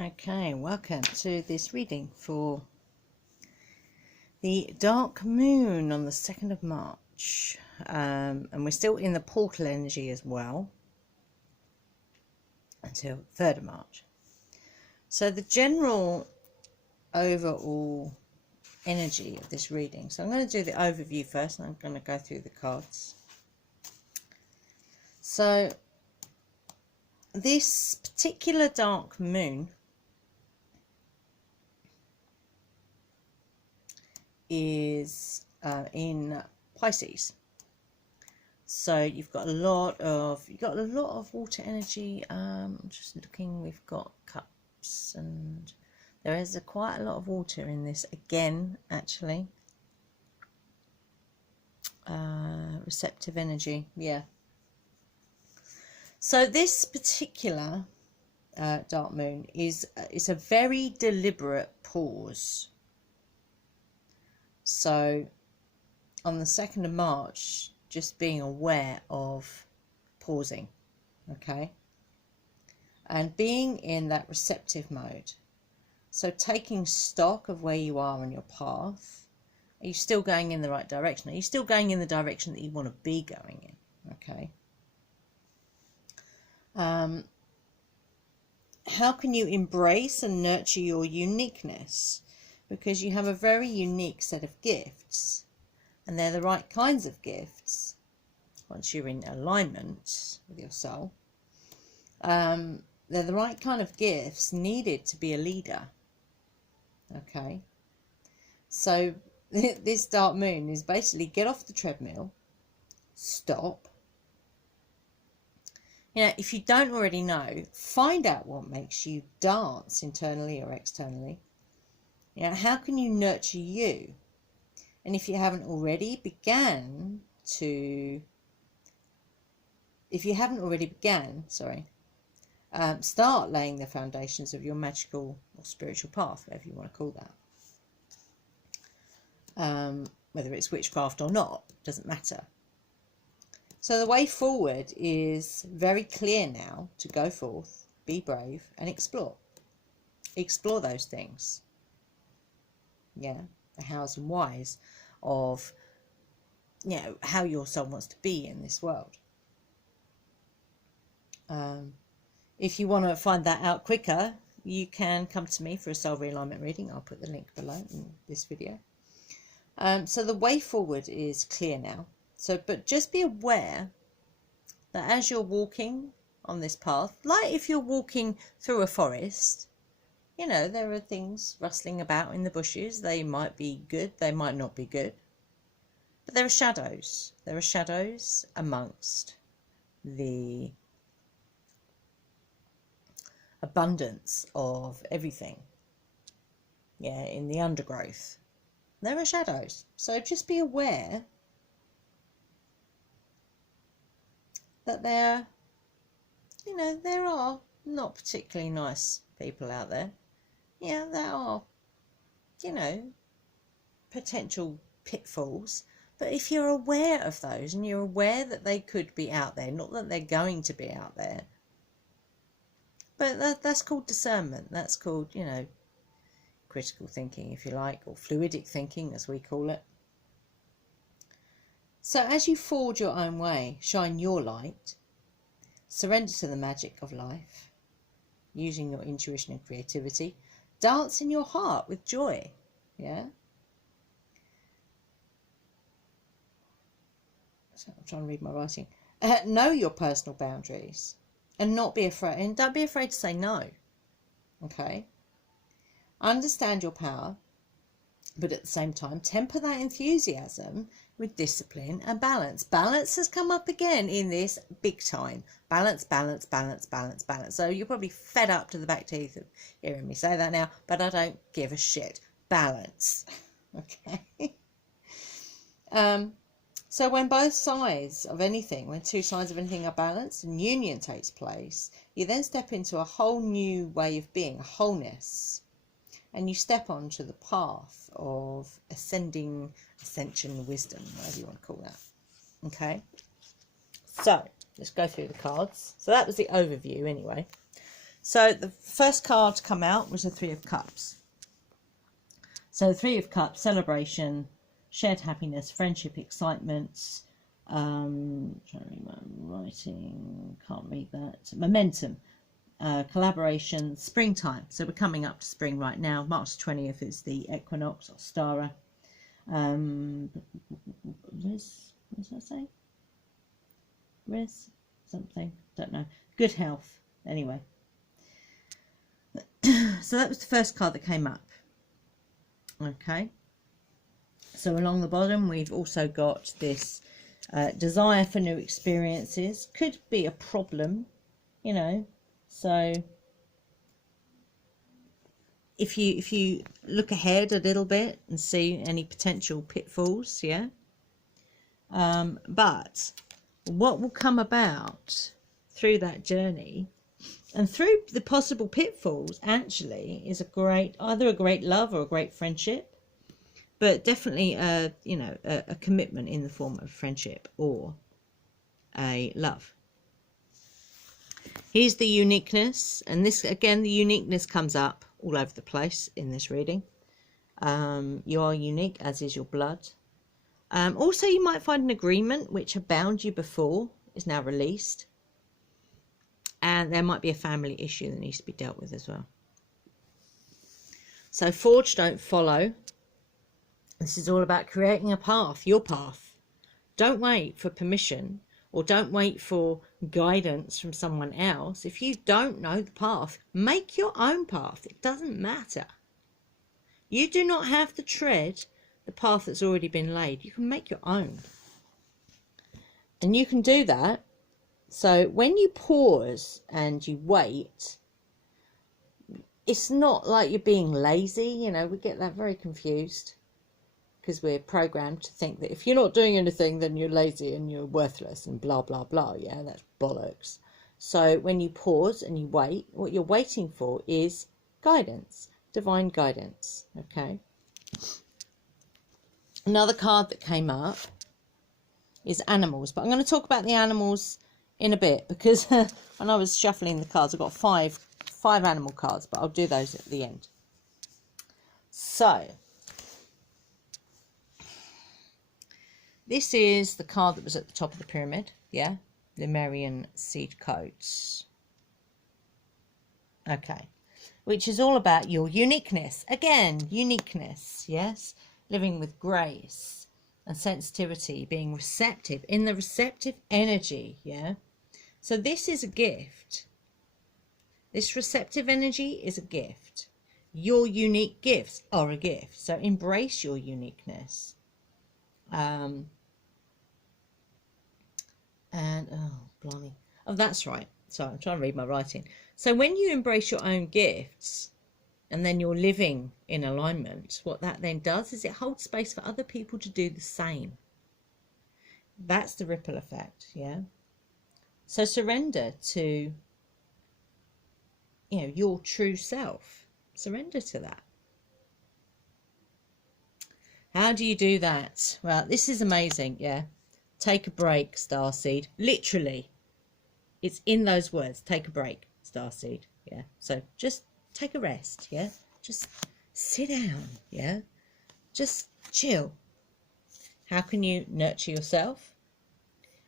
Okay, welcome to this reading for the dark moon on the 2nd of March. And we're still in the portal energy as well until 3rd of March. So the general overall energy of this reading. So I'm going to do the overview first and I'm going to go through the cards. So this particular dark moon is in Pisces, so you've got a lot of water energy. I'm just looking, we've got cups and there is quite a lot of water in this again, actually. Receptive energy, yeah. So this particular dark moon is a very deliberate pause. So on the 2nd of March, just being aware of pausing, okay? And being in that receptive mode. So taking stock of where you are on your path. Are you still going in the right direction? Are you still going in the direction that you want to be going in, okay? How can you embrace and nurture your uniqueness? Because you have a very unique set of gifts, and they're the right kinds of gifts once you're in alignment with your soul. They're the right kind of gifts needed to be a leader, okay? So this dark moon is basically get off the treadmill, stop. You know, if you don't already know, find out what makes you dance internally or externally. You know, how can you nurture you? And if you haven't already began, start laying the foundations of your magical or spiritual path, whatever you want to call that. Whether it's witchcraft or not, doesn't matter. So the way forward is very clear now, to go forth, be brave and explore. Explore those things. Yeah, the hows and whys of, you know, how your soul wants to be in this world. If you want to find that out quicker, you can come to me for a soul realignment reading. I'll put the link below in this video. So the way forward is clear now. So, but just be aware that as you're walking on this path, like if you're walking through a forest, you know, there are things rustling about in the bushes. They might be good, they might not be good. But there are shadows. There are shadows amongst the abundance of everything. Yeah, in the undergrowth. There are shadows. So just be aware that there are not particularly nice people out there. Yeah, there are, you know, potential pitfalls. But if you're aware of those and you're aware that they could be out there, not that they're going to be out there, but that's called discernment. That's called, you know, critical thinking, if you like, or fluidic thinking, as we call it. So as you forge your own way, shine your light, surrender to the magic of life, using your intuition and creativity, dance in your heart with joy, yeah? So I'm trying to read my writing. Know your personal boundaries and not be afraid, and don't be afraid to say no, okay? Understand your power, but at the same time, temper that enthusiasm with discipline and balance. Balance has come up again in this big time. Balance, balance, balance, balance, balance. So you're probably fed up to the back teeth of hearing me say that now, but I don't give a shit. Balance. Okay? So when both sides of anything, when two sides of anything are balanced and union takes place, you then step into a whole new way of being, a wholeness. And you step onto the path of ascension, wisdom, whatever you want to call that. Okay? So, let's go through the cards. So that was the overview anyway. So the first card to come out was the Three of Cups. So the Three of Cups, celebration, shared happiness, friendship, excitement, trying to read my writing, can't read that, momentum, collaboration, springtime. So we're coming up to spring right now. March 20th is the equinox or Stara. What does that say? Res something, don't know. Good health, anyway. So that was the first card that came up. Okay, so along the bottom we've also got this desire for new experiences. Could be a problem, you know, so if you look ahead a little bit and see any potential pitfalls, yeah, but what will come about through that journey and through the possible pitfalls actually is either a great love or a great friendship, but definitely a commitment in the form of friendship or a love. Here's the uniqueness, and this again, the uniqueness comes up all over the place in this reading. You are unique, as is your blood. Also, you might find an agreement which had bound you before is now released. And there might be a family issue that needs to be dealt with as well. So forge, don't follow. This is all about creating a path, your path. Don't wait for permission or don't wait for guidance from someone else. If you don't know the path, make your own path. It doesn't matter. You do not have to tread the path that's already been laid. You can make your own. And you can do that. So when you pause and you wait, it's not like you're being lazy. You know, we get that very confused because we're programmed to think that if you're not doing anything, then you're lazy and you're worthless and blah, blah, blah. Yeah, that's bollocks. So when you pause and you wait, what you're waiting for is guidance, divine guidance. Okay. Another card that came up is animals, but I'm going to talk about the animals in a bit because when I was shuffling the cards, I got five animal cards, but I'll do those at the end. So this is the card that was at the top of the pyramid, yeah, Lemurian seed coats. Okay, which is all about your uniqueness. Again, uniqueness, yes, living with grace and sensitivity, being receptive, in the receptive energy, yeah. So this is a gift. This receptive energy is a gift. Your unique gifts are a gift. So embrace your uniqueness. And, oh, blimey. Oh, that's right. Sorry, I'm trying to read my writing. So when you embrace your own gifts and then you're living in alignment, what that then does is it holds space for other people to do the same. That's the ripple effect, yeah? So surrender to, you know, your true self. Surrender to that. How do you do that? Well, this is amazing, yeah? Take a break, Starseed. Literally, it's in those words. Take a break, Starseed, yeah? So just take a rest, yeah? Just sit down, yeah? Just chill. How can you nurture yourself?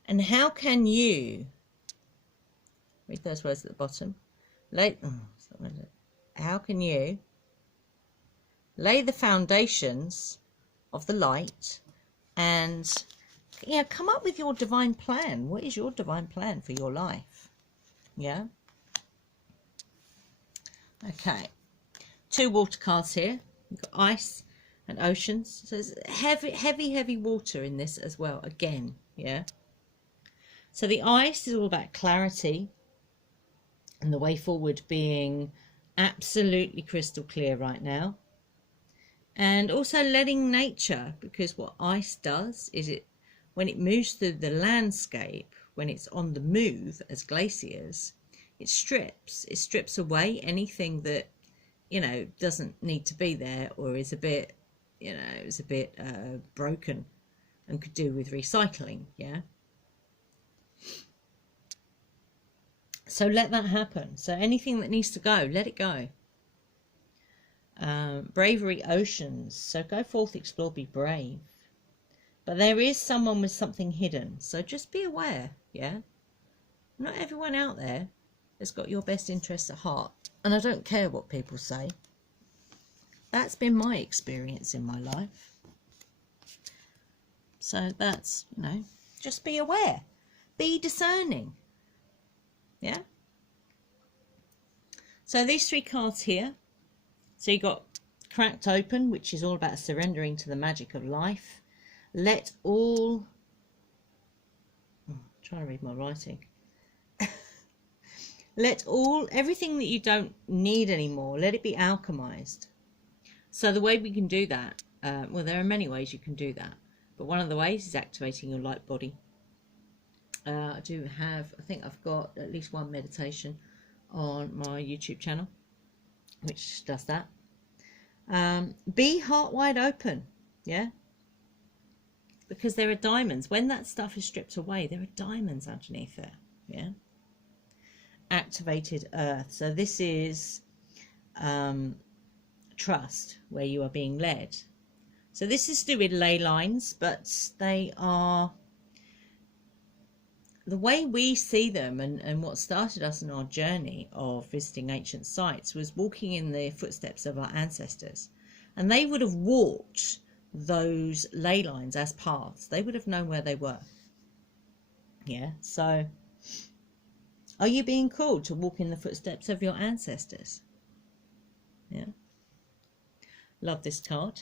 And how can you, read those words at the bottom, how can you lay the foundations of the light and, you know, come up with your divine plan? What is your divine plan for your life? Yeah? Okay. 2 water cards here. We've got ice and oceans. So there's heavy water in this as well, again, yeah? So the ice is all about clarity and the way forward being absolutely crystal clear right now. And also letting nature, because what ice does is when it moves through the landscape, when it's on the move as glaciers, it strips away anything that, you know, doesn't need to be there or is a bit, you know, is a bit broken and could do with recycling, yeah? So let that happen. So anything that needs to go, let it go. Bravery oceans. So go forth, explore, be brave. But there is someone with something hidden. So just be aware, yeah? Not everyone out there has got your best interests at heart. And I don't care what people say. That's been my experience in my life. So that's, you know, just be aware. Be discerning. Yeah? So these 3 cards here. So you got Cracked Open, which is all about surrendering to the magic of life. Let all... Oh, I'm trying to read my writing. Let everything that you don't need anymore, let it be alchemized. So the way we can do that, well, there are many ways you can do that. But one of the ways is activating your light body. I think I've got at least one meditation on my YouTube channel, which does that. Be heart wide open, yeah? Because there are diamonds. When that stuff is stripped away, there are diamonds underneath there, yeah? Activated earth. So this is trust, where you are being led. So this is to do with ley lines, but they are the way we see them, and what started us on our journey of visiting ancient sites was walking in the footsteps of our ancestors. And they would have walked those ley lines as paths. They would have known where they were. Yeah, so are you being called to walk in the footsteps of your ancestors? Yeah. Love this card.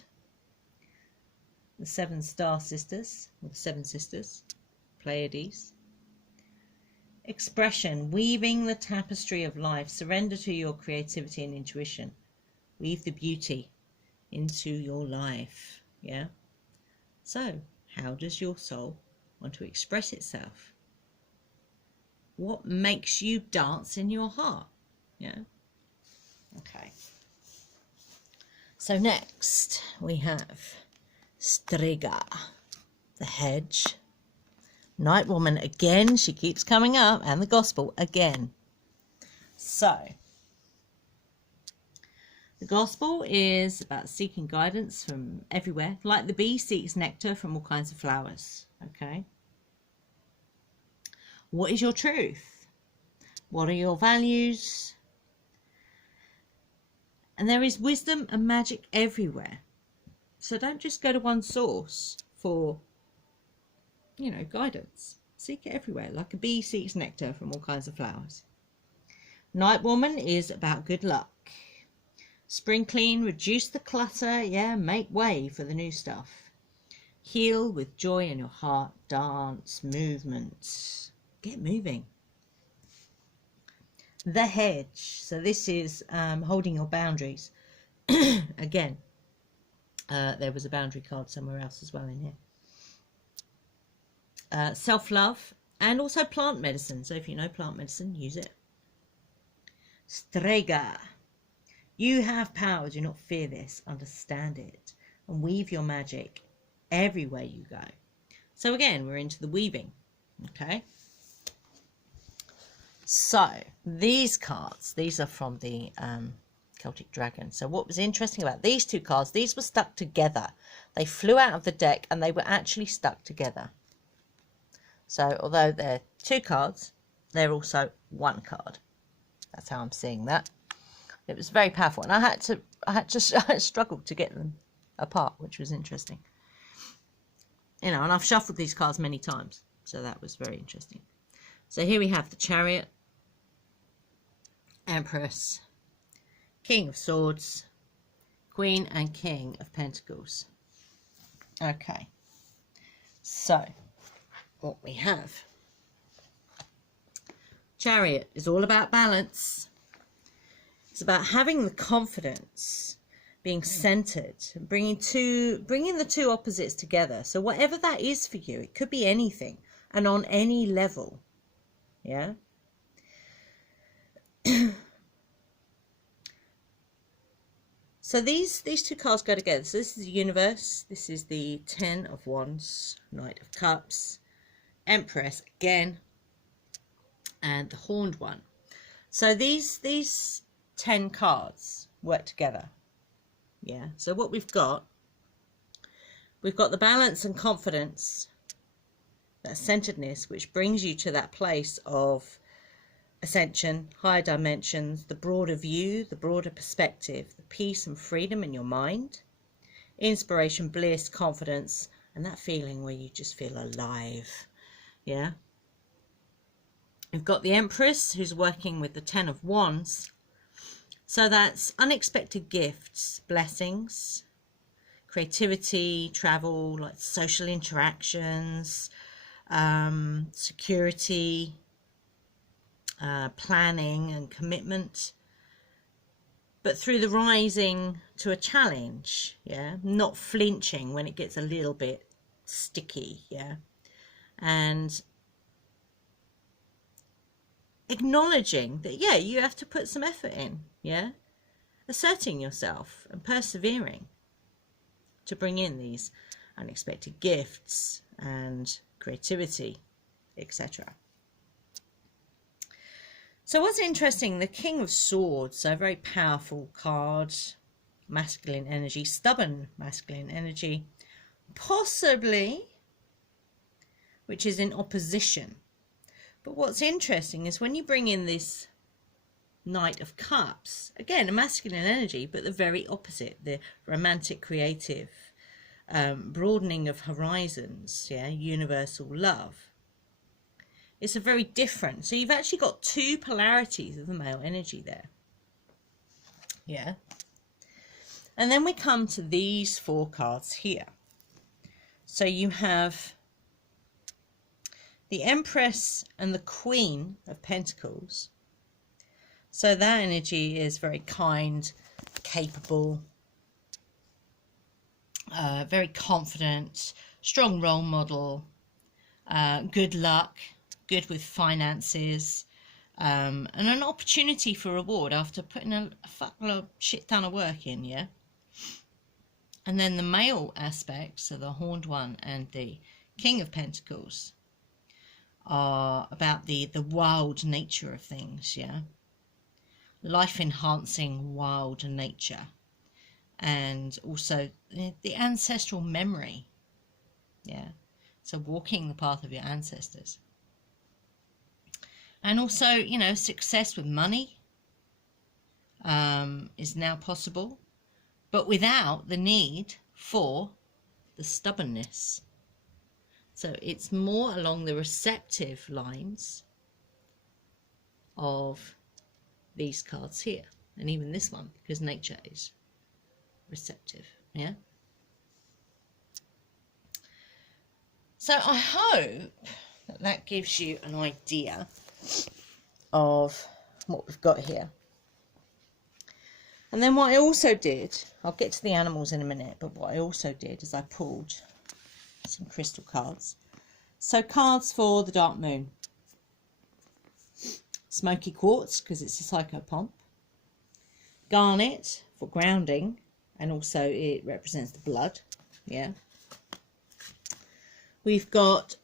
The 7 Star Sisters, or the 7 Sisters, Pleiades. Expression, weaving the tapestry of life. Surrender to your creativity and intuition. Weave the beauty into your life. Yeah. So, how does your soul want to express itself? What makes you dance in your heart? Yeah. Okay. So next we have Striga, the hedge. Night woman again, she keeps coming up, and the gospel again. So the gospel is about seeking guidance from everywhere, like the bee seeks nectar from all kinds of flowers. Okay. What is your truth? What are your values? And there is wisdom and magic everywhere. So don't just go to one source for, you know, guidance. Seek it everywhere, like a bee seeks nectar from all kinds of flowers. Night woman is about good luck. Spring clean, reduce the clutter, yeah, make way for the new stuff. Heal with joy in your heart, dance, movement. Get moving. The hedge. So this is holding your boundaries. Again, there was a boundary card somewhere else as well in here. Self-love and also plant medicine. So if you know plant medicine, use it. Strega. You have power. Do not fear this. Understand it. And weave your magic everywhere you go. So again, we're into the weaving. Okay. So these cards, these are from the Celtic Dragon. So what was interesting about these 2 cards, these were stuck together. They flew out of the deck and they were actually stuck together. So although they're 2 cards, they're also 1 card. That's how I'm seeing that. It was very powerful, and I struggled to get them apart, which was interesting. You know, and I've shuffled these cards many times, so that was very interesting. So here we have the Chariot, Empress, King of Swords, Queen and King of Pentacles. Okay, so what we have. Chariot is all about balance. It's about having the confidence, being centered, and bringing the 2 opposites together. So whatever that is for you, it could be anything and on any level. Yeah. So these 2 cards go together. So this is the Universe. This is the 10 of Wands, Knight of Cups, Empress again, and the Horned One. So these 10 cards work together. Yeah. So what we've got the balance and confidence, that centeredness, which brings you to that place of ascension, higher dimensions, the broader view, the broader perspective, the peace and freedom in your mind, inspiration, bliss, confidence, and that feeling where you just feel alive. Yeah. We've got the Empress, who's working with the 10 of Wands. So that's unexpected gifts, blessings, creativity, travel, like social interactions, security, planning and commitment, but through the rising to a challenge. Yeah, not flinching when it gets a little bit sticky. Yeah, and acknowledging that, yeah, you have to put some effort in. Yeah, asserting yourself and persevering to bring in these unexpected gifts and creativity, etc. So what's interesting, the King of Swords, so a very powerful card, masculine energy, stubborn masculine energy, possibly, which is in opposition. But what's interesting is when you bring in this Knight of Cups, again, a masculine energy, but the very opposite, the romantic, creative, broadening of horizons, yeah, universal love. It's a very different. So you've actually got two polarities of the male energy there. Yeah. And then we come to these 4 cards here. So you have the Empress and the Queen of Pentacles. So that energy is very kind, capable, very confident, strong role model, good luck, good with finances, and an opportunity for reward after putting a fuckload of shit ton of work in. Yeah. And then the male aspects, so the Horned One and the King of Pentacles, are about the wild nature of things. Yeah, life enhancing wild nature, and also the ancestral memory. Yeah, so walking the path of your ancestors. And also, you know, success with money is now possible, but without the need for the stubbornness. So it's more along the receptive lines of these cards here, and even this one, because nature is receptive. Yeah. So I hope that that gives you an idea of what we've got here. And then what I also did, I'll get to the animals in a minute, but what I also did is I pulled some crystal cards. So cards for the dark moon. Smoky quartz, because it's a psychopomp. Garnet for grounding, and also it represents the blood. Yeah. We've got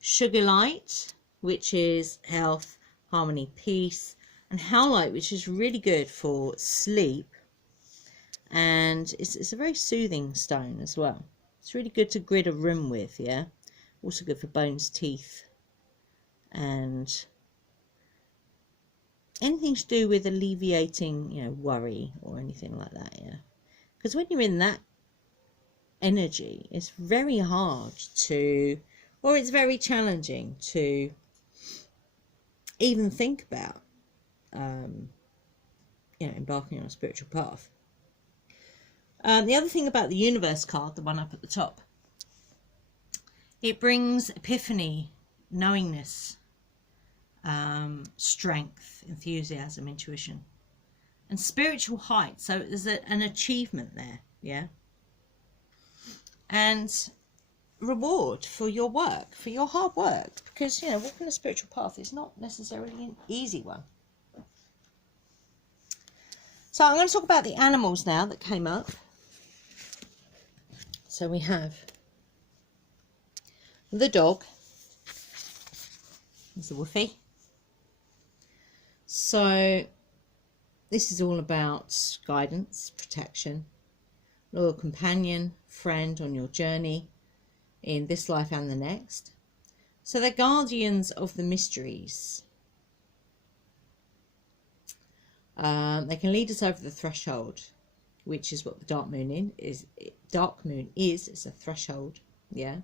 sugarlight, which is health, harmony, peace, and howlite, which is really good for sleep, and it's a very soothing stone as well. It's really good to grid a room with. Yeah, also good for bones, teeth, and anything to do with alleviating, you know, worry or anything like that. Yeah, because when you're in that energy, it's very hard to, or it's very challenging to even think about you know, embarking on a spiritual path. The other thing about the universe card, the one up at the top, it brings epiphany, knowingness, strength, enthusiasm, intuition, and spiritual height. So there's an achievement there. Yeah. And reward for your work, for your hard work, because, you know, walking a spiritual path is not necessarily an easy one. So I'm going to talk about the animals now that came up. So we have the dog. There's the woofie. So this is all about guidance, protection, loyal companion, friend on your journey in this life and the next. So they're guardians of the mysteries. They can lead us over the threshold, which is what the dark moon is. Dark moon is, it's a threshold, yeah,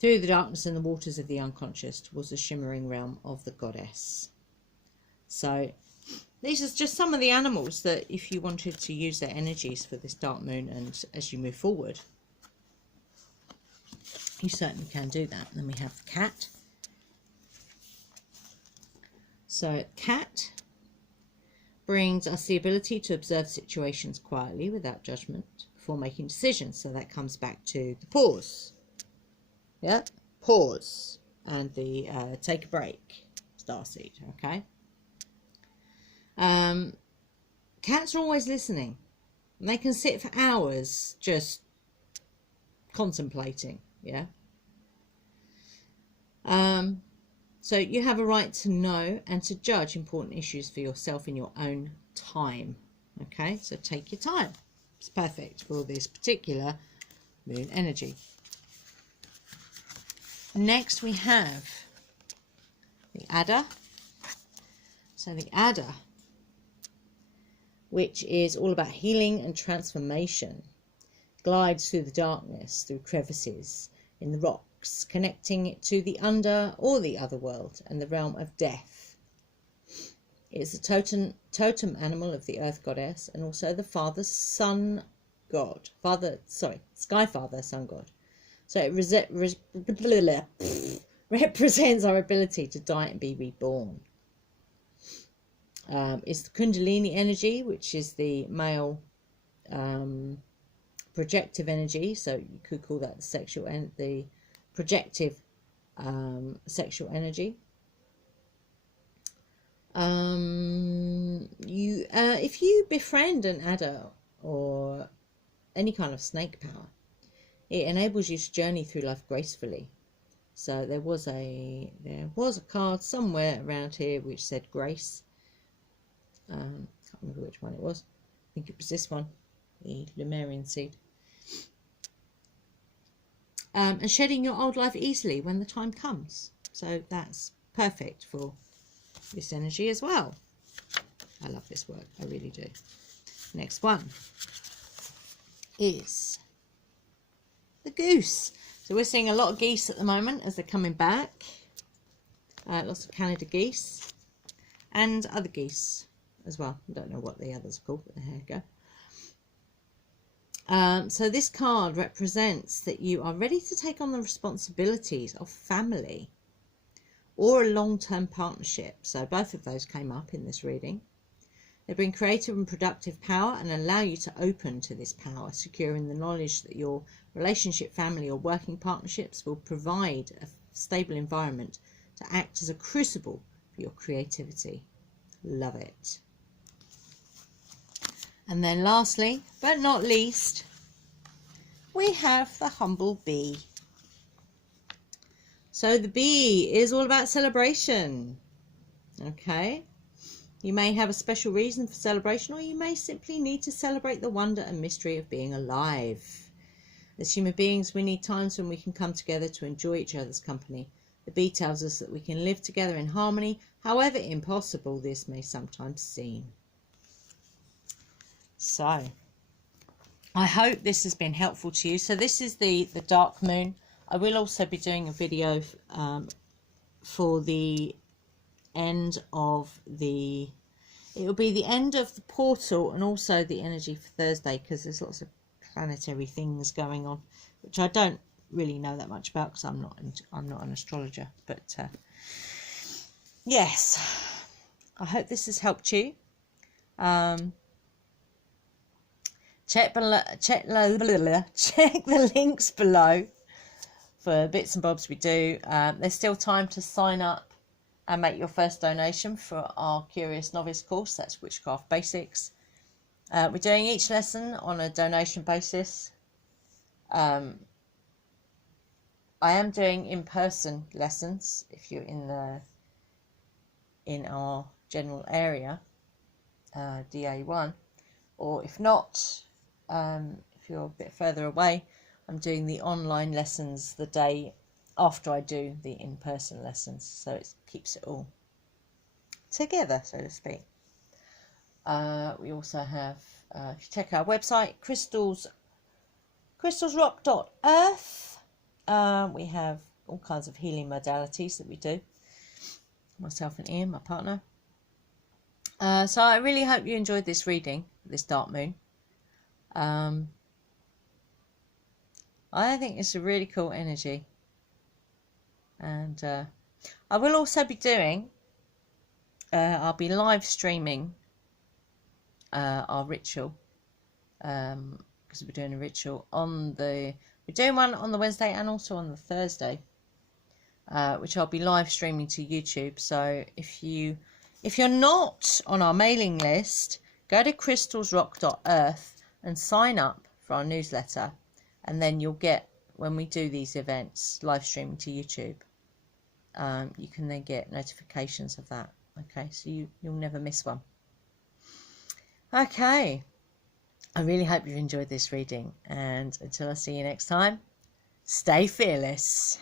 through the darkness and the waters of the unconscious towards the shimmering realm of the goddess. So these are just some of the animals that, if you wanted to use their energies for this dark moon and as you move forward, you certainly can do that. And then we have the cat. So cat brings us the ability to observe situations quietly without judgment before making decisions. So that comes back to the pause. Yeah, pause and the take a break, Starseed, okay? Cats are always listening. And they can sit for hours just contemplating, yeah? So you have a right to know and to judge important issues for yourself in your own time, okay? So take your time. It's perfect for this particular moon energy. Next we have the adder. So the adder, which is all about healing and transformation, glides through the darkness, through crevices in the rocks, connecting it to the under or the other world and the realm of death. It's the totem animal of the earth goddess and also the Sky Father, Sun God. So it represents our ability to die and be reborn. It's the Kundalini energy, which is the male projective energy. So you could call that the projective sexual energy. If you befriend an adder or any kind of snake power, it enables you to journey through life gracefully. So there was a card somewhere around here which said grace. Can't remember which one it was. I think it was this one, the Lemurian seed. And shedding your old life easily when the time comes. So that's perfect for this energy as well. I love this work, I really do. Next one is the goose. So we're seeing a lot of geese at the moment as they're coming back. Lots of Canada geese and other geese as well. I don't know what the others are called, but there you go. So this card represents that you are ready to take on the responsibilities of family or a long-term partnership. So both of those came up in this reading. They bring creative and productive power and allow you to open to this power, securing the knowledge that your relationship, family or working partnerships will provide a stable environment to act as a crucible for your creativity. Love it. And then lastly, but not least, we have the humble bee. So the bee is all about celebration. Okay. You may have a special reason for celebration, or you may simply need to celebrate the wonder and mystery of being alive. As human beings, we need times when we can come together to enjoy each other's company. The bee tells us that we can live together in harmony, however impossible this may sometimes seem. So, I hope this has been helpful to you. So this is the dark moon. I will also be doing a video for the end of it will be the end of the portal and also the energy for Thursday, because there's lots of planetary things going on which I don't really know that much about because I'm not an astrologer, but yes, I hope this has helped you. Check the links below for bits and bobs we do. There's still time to sign up and make your first donation for our Curious Novice course. That's Witchcraft Basics. We're doing each lesson on a donation basis. I am doing in-person lessons if you're in our general area, DA1, or if not, if you're a bit further away, I'm doing the online lessons the day after I do the in-person lessons, so it keeps it all together, so to speak. We also have, if you check our website, crystalsrock.earth, we have all kinds of healing modalities that we do, myself and Ian, my partner. So I really hope you enjoyed this reading, this dark moon. I think it's a really cool energy, and I will also be doing, I'll be live streaming our ritual, because we're doing a ritual we're doing one on the Wednesday and also on the Thursday, which I'll be live streaming to YouTube. So if you're not on our mailing list, go to crystalsrock.earth and sign up for our newsletter, and then you'll get, when we do these events live streaming to YouTube, you can then get notifications of that. Okay, so you'll never miss one. Okay, I really hope you've enjoyed this reading, and until I see you next time, stay fearless.